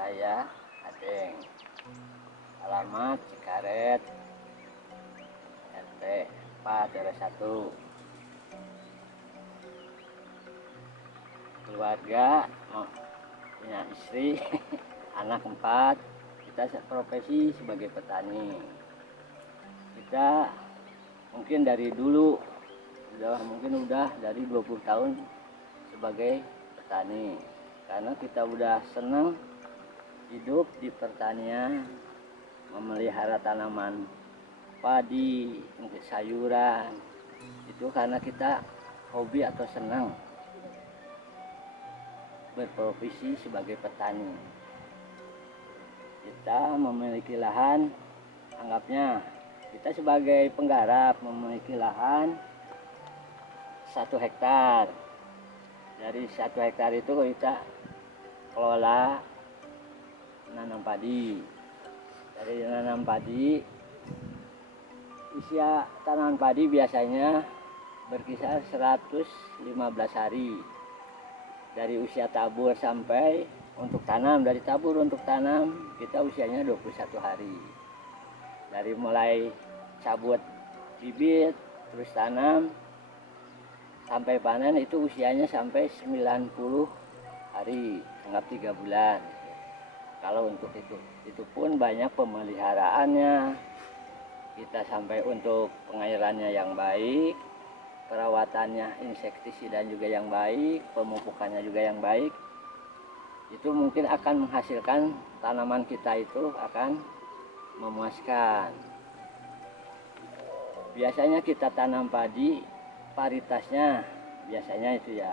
saya Adeng, alamat Cikaret, RT 4 RW 1. Keluarga punya istri, anak 4. Kita profesi sebagai petani. Kita mungkin dari dulu udah dari 20 tahun sebagai petani, karena kita udah senang hidup di pertanian, memelihara tanaman padi, sayuran. Itu karena kita hobi atau senang berprofesi sebagai petani. Kita memiliki lahan, anggapnya kita sebagai penggarap memiliki lahan 1 hektar. Dari 1 hektar itu kita kelola nanam padi. Dari nanam padi, usia tanaman padi biasanya berkisar 115 hari. Dari usia tabur sampai untuk tanam, dari tabur untuk tanam kita usianya 21 hari. Dari mulai cabut bibit terus tanam sampai panen itu usianya sampai 90 hari, anggap 3 bulan. Kalau untuk itu pun banyak pemeliharaannya. Kita sampai untuk pengairannya yang baik, perawatannya insektisida juga yang baik, pemupukannya juga yang baik. Itu mungkin akan menghasilkan tanaman kita itu akan memuaskan. Biasanya kita tanam padi, paritasnya biasanya itu ya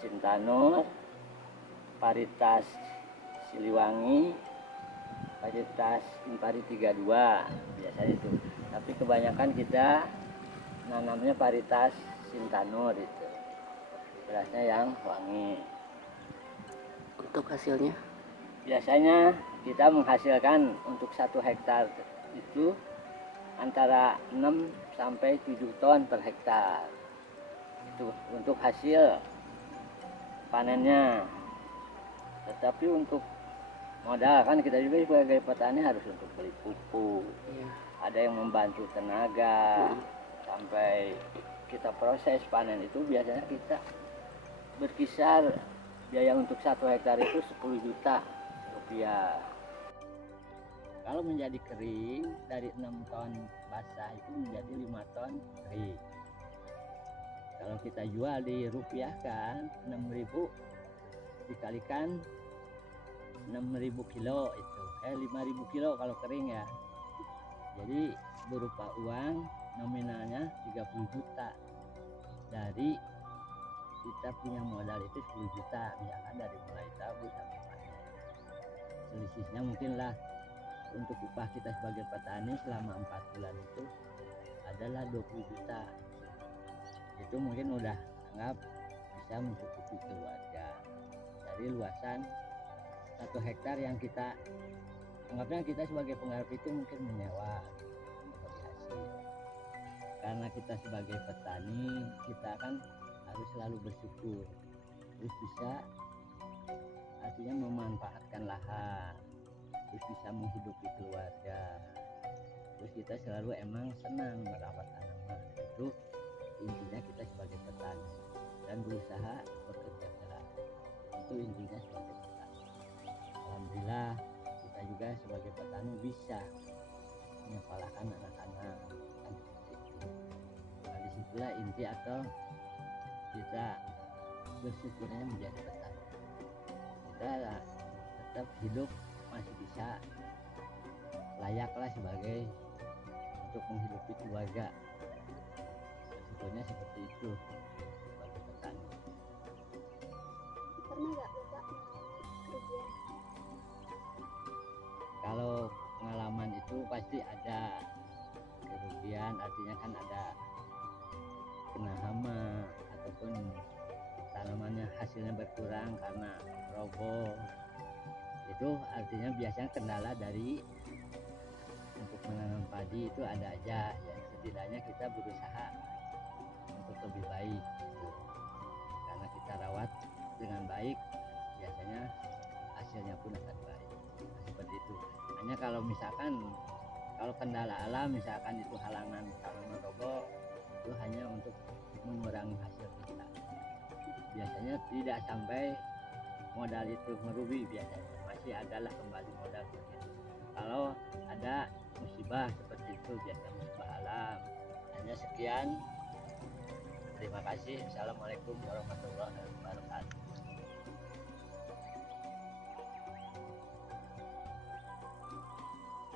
Sintanur, paritas Siliwangi, paritas Impari 32 biasanya itu. Tapi kebanyakan kita nanamnya paritas Sintanur itu. Berasnya yang wangi. Untuk hasilnya? Biasanya kita menghasilkan untuk 1 hektar itu antara 6 sampai 7 ton per hektar. Itu untuk hasil panennya. Tetapi untuk modal kan kita juga sebagai petani harus untuk beli pupuk. Iya. Ada yang membantu tenaga sampai kita proses panen itu biasanya kita berkisar biaya untuk 1 hektar itu 10 juta rupiah. Kalau menjadi kering dari 6 ton basah itu menjadi 5 ton kering. Kalau kita jual dirupiahkan 6.000 dikalikan 6.000 kilo itu 5.000 kilo kalau kering ya. Jadi berupa uang nominalnya 30 juta. Dari kita punya modal itu 10 juta misalkan dari mulai tabur sampai panen. Selisihnya mungkinlah untuk upah kita sebagai petani selama 4 bulan itu adalah 20 juta. Itu mungkin udah anggap bisa mencukupi keluarga. Dari luasan 1 hektar yang kita anggapnya kita sebagai penggarap itu mungkin menyewa untuk hasil. Karena kita sebagai petani kita kan harus selalu bersyukur, terus bisa artinya memanfaatkan lahan, terus bisa menghidupi keluarga, terus kita selalu emang senang merawat tanaman. Itu intinya kita sebagai petani dan berusaha bekerja keras. Itu intinya sebagai petani. Alhamdulillah kita juga sebagai petani bisa menyekolahkan anak-anak kan seperti itu. Nah disitulah inti atau kita bersyukurnya menjadi petani. Kita tetap hidup masih bisa layaklah sebagai untuk menghidupi keluarga. Bersyukurnya seperti itu sebagai petani. Pernah nggak Bapak kerugian? Kalau pengalaman itu pasti ada kerugian, artinya kan ada kena hama ataupun tanamannya hasilnya berkurang karena roboh. Itu artinya biasanya kendala dari untuk menanam padi itu ada aja ya, setidaknya kita berusaha untuk lebih baik gitu. Karena kita rawat dengan baik biasanya hasil hasilnya pun akan baik. Nah, seperti itu. Hanya kalau misalkan kalau kendala alam misalkan itu halangan tanaman roboh, itu hanya untuk mengurangi hasil kita. Biasanya tidak sampai modal itu merugi, biasanya masih adalah kembali modal seperti itu. Kalau ada musibah seperti itu, biasanya musibah alam. Hanya sekian, terima kasih. Assalamualaikum warahmatullahi wabarakatuh.